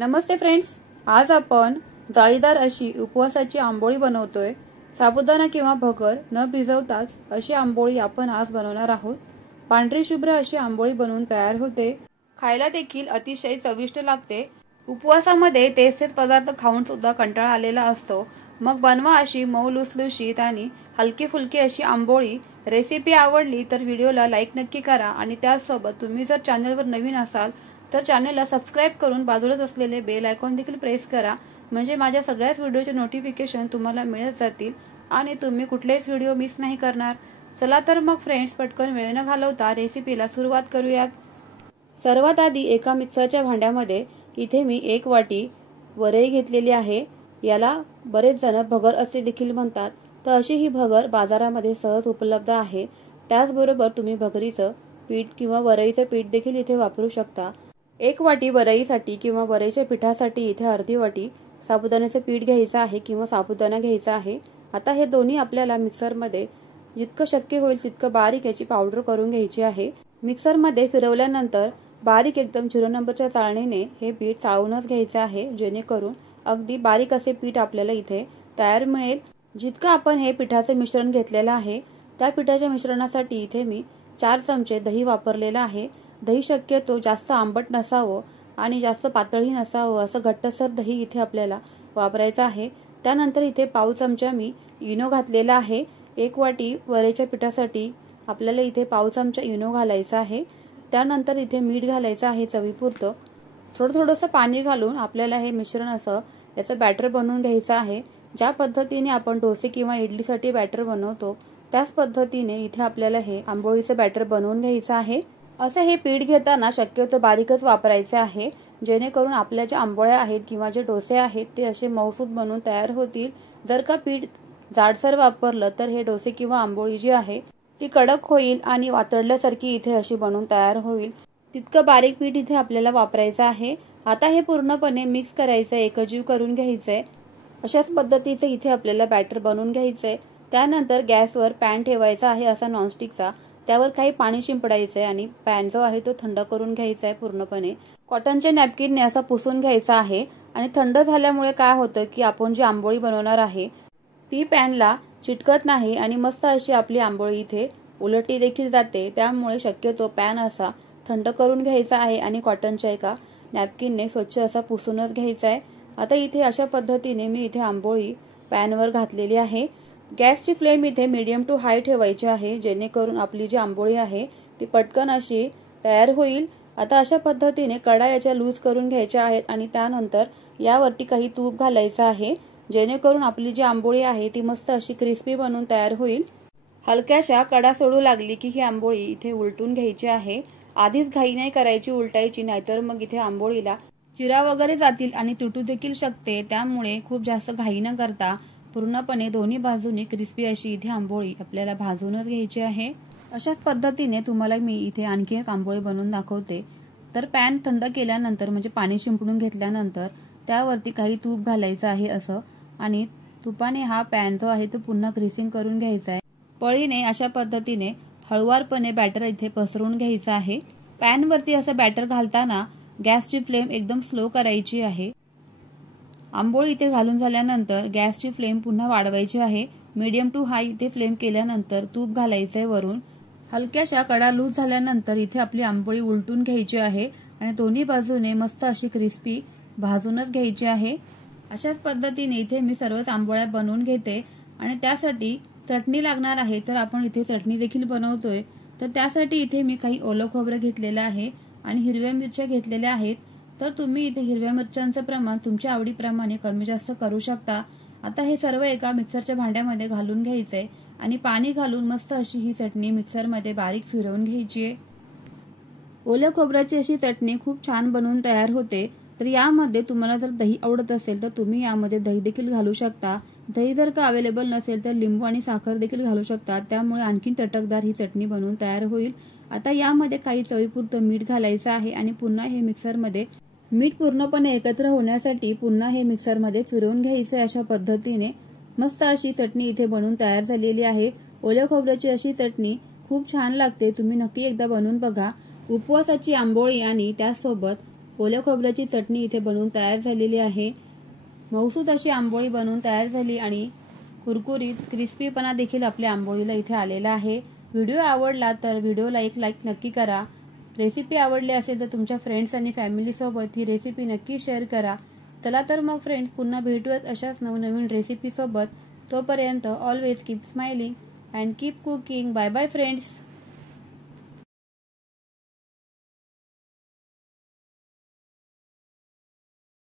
नमस्ते friends, आज आपण जाळीदार अशी उपवासाची आंबोळी बनवतोय। साबुदाणा किंवा भगर न भिजवताच अशी आंबोळी आपण आज बनवणार आहोत। पांढरी शुभ्र अशी आंबोळी बनवून तयार होते। खायला देखील अतिशय चविष्ट लागते। उपवासामध्ये तेच पदार्थ खाऊन सुद्धा कंटाळा आलेला असतो, मग बनवा अशी मऊ लुसलुशीत आणि हलकी फुलकी अशी आंबोळी। रेसिपी आवडली तर व्हिडिओला लाईक नक्की करा आणि त्यासोबत तुम्ही जर चॅनलवर नवीन असाल तर चॅनलला सबस्क्राइब करून बाजूलाच असलेले बेल आयकॉन देखील प्रेस करा, म्हणजे माझ्या सगळ्याच व्हिडिओचे नोटिफिकेशन तुम्हाला मिळत जातील आणि तुम्ही कुठलेच व्हिडिओ मिस नाही करणार। चला तर मग फ्रेंड्स, पटकन वेळ न घालवता रेसिपीला सुरुवात करूयात। सर्वात आधी एका मिक्सरच्या भांड्यामध्ये इथे मी 1 वाटी वरई घेतलेली आहे। याला बरेच जण भगर असे देखील म्हणतात, तर अशी ही भगर बाजारामध्ये सहज उपलब्ध आहे। त्याचबरोबर तुम्ही भगरीचं पीठ किंवा वरईचं पीठ देखील इथे वापरू शकता। 1 वाटी वरईसाठी किंवा वरईच्या पिठासाठी इथे अर्धी वाटी साबुदाण्याचे पीठ घ्यायचं आहे किंवा साबुदाणा घ्यायचा आहे। आता हे दोन्ही आपल्याला मिक्सरमध्ये जितकं शक्य होईल तितकं बारीक याची पावडर करून घ्यायची आहे। मिक्सरमध्ये फिरवल्यानंतर बारीक एकदम 0 नंबरच्या चाळणीने हे पीठ चाळूनच घ्यायचे आहे, जेणेकरून अगदी बारीक असे पीठ आपल्याला इथे तयार मिळेल। जितकं आपण हे पिठाचे मिश्रण घेतलेलं आहे त्या पिठाच्या मिश्रणासाठी इथे मी 4 चमचे दही वापरलेला आहे। दही शक्यतो जास्त आंबट नसावं आणि जास्त पातळही नसावं, असं घट्टसर दही इथे आपल्याला वापरायचं आहे। त्यानंतर इथे पाव चमचा मी इनो घातलेला आहे। 1 वाटी वरईच्या पिठासाठी आपल्याला इथे पाव चमचा इनो घालायचा आहे। त्यानंतर इथे मीठ घालायचं आहे चवीपुरतं। थोडंसं पाणी घालून आपल्याला हे मिश्रण असं याचं बॅटर बनवून घ्यायचं आहे। ज्या पद्धतीने आपण डोसे किंवा इडलीसाठी बॅटर बनवतो त्याच पद्धतीने इथे आपल्याला हे आंबोळीचं बॅटर बनवून घ्यायचं आहे। असं हे पीठ घेताना शक्यतो बारीकच वापरायचे आहे, जेणेकरून आपल्या ज्या आंबोळ्या आहेत किंवा जे डोसे आहेत ते असे मऊसूत बनून तयार होतील। जर का पीठ जाडसर वापरलं तर हे डोसे किंवा आंबोळी जी आहे ती कडक होईल आणि वातडल्यासारखी इथे अशी बनून तयार होईल। तितकं बारीक पीठ इथे आपल्याला वापरायचं आहे। आता हे पूर्णपणे मिक्स करायचं, एकजीव करून घ्यायचंय। अशाच पद्धतीचे इथे आपल्याला बॅटर बनवून घ्यायचंय। त्यानंतर गॅसवर पॅन ठेवायचा आहे असा नॉनस्टिकचा, त्यावर काही पाणी शिंपडायचंय आणि पॅन जो आहे तो थंड करून घ्यायचा आहे। पूर्णपणे कॉटनच्या नॅपकिनने असा पुसून घ्यायचा आहे आणि थंड झाल्यामुळे काय होतं की आपण जी आंबोळी बनवणार आहे ती पॅनला चिटकत नाही आणि मस्त अशी आपली आंबोळी इथे उलटी देखील जाते। त्यामुळे शक्यतो पॅन असा थंड करून घ्यायचा आहे आणि कॉटनच्या एका नॅपकिनने स्वच्छ असा पुसूनच घ्यायचा आहे। आता इथे अशा पद्धतीने मी इथे आंबोळी पॅनवर घातलेली आहे। गॅसची फ्लेम इथे मीडियम टू हाय ठेवायची आहे, जेणेकरून आपली जी आंबोळी आहे ती पटकन अशी तयार होईल। आता अशा पद्धतीने कढा याच्या लूज करून घ्यायच्या आहेत आणि त्यानंतर यावरती काही तूप घालायचं आहे, जेणेकरून आपली जी आंबोळी आहे ती मस्त अशी क्रिस्पी बनून तयार होईल। हलक्याशा कडा सोडू लागली की ही आंबोळी इथे उलटून घ्यायची आहे। आधीच घाई नाही करायची उलटायची, नाहीतर मग इथे आंबोळीला चिरा वगैरे जातील आणि तुटू देखील शकते। त्यामुळे खूप जास्त घाई न करता पूर्णपणे दोन्ही बाजूनी क्रिस्पी अशी इथे आंबोळी आपल्याला भाजूनच घ्यायची आहे। अशाच पद्धतीने तुम्हाला मी इथे आणखी एक आंबोळी बनवून दाखवते। तर पॅन थंड केल्यानंतर म्हणजे पाणी शिंपडून घेतल्यानंतर त्यावरती काही तूप घालायचं आहे असं, आणि तुपाने हा पॅन जो आहे तो पुन्हा ग्रीसिंग करून घ्यायचा आहे। पळीने अशा पद्धतीने हळुवारपणे बॅटर इथे पसरवून घ्यायचं आहे। पॅनवरती असं बॅटर घालताना गॅसची फ्लेम एकदम स्लो करायची आहे। आंबोळी इथे घालून झाल्यानंतर गॅसची फ्लेम पुन्हा वाढवायची आहे। मीडियम टू हाय इथे फ्लेम केल्यानंतर तूप घालायचंय वरून। हलक्याशा कडा लूज झाल्यानंतर इथे आपली आंबोळी उलटून घ्यायची आहे आणि दोन्ही बाजूने मस्त अशी क्रिस्पी भाजूनच घ्यायची आहे। अशाच पद्धतीने इथे मी सर्वच आंबोळ्या बनवून घेते आणि त्यासाठी चटणी लागणार आहे, तर आपण इथे चटणी देखील बनवतोय। तर त्यासाठी इथे मी काही ओलं खोबरं घेतलेलं आहे आणि हिरव्या मिरच्या घेतलेल्या आहेत। तर तुम्ही इथे हिरव्या मिरच्यांचं प्रमाण तुमच्या आवडीप्रमाणे कमी जास्त करू शकता। आता हे सर्व एका मिक्सरच्या भांड्यामध्ये घालून घ्यायचंय आणि पाणी घालून मस्त अशी ही चटणी मिक्सरमध्ये बारीक फिरवून घ्यायची आहे। ओल्या खोबऱ्याची अशी चटणी खूप छान बनवून तयार होते। तर यामध्ये तुम्हाला जर दही आवडत असेल तर तुम्ही यामध्ये दही देखील घालू शकता। दही जर का अवेलेबल नसेल तर लिंबू आणि साखर देखील घालू शकता, त्यामुळे आणखी चटकदार ही चटणी बनवून तयार होईल। आता यामध्ये काही चवीपुरतं मीठ घालायचं आहे आणि पुन्हा हे मिक्सरमध्ये मीठ पूर्णपणे एकत्र होण्यासाठी पुन्हा हे मिक्सरमध्ये फिरवून घ्यायचं। अशा पद्धतीने मस्त अशी चटणी इथे बनवून तयार झालेली आहे। ओल्या खोबऱ्याची अशी चटणी खूप छान लागते, तुम्ही नक्की एकदा बनवून बघा। उपवासाची आंबोळी आणि त्यासोबत ओल्या खोबऱ्याची चटणी इथे बनवून तयार झालेली आहे। मऊसूद अशी आंबोळी बनवून तयार झाली आणि कुरकुरीत क्रिस्पीपणा देखील आपल्या आंबोळीला इथे आलेला आहे। व्हिडिओ आवडला तर व्हिडिओला एक लाईक नक्की करा। रेसिपी आवडली असेल तर तुमच्या फ्रेंड्स आणि फॅमिली सोबत ही रेसिपी नक्की शेअर करा। चला तर मग फ्रेंड्स, पुन्हा भेटूयात अशाच नवनवीन रेसिपी सोबत। तोपर्यंत always keep smiling and keep cooking. Bye bye friends.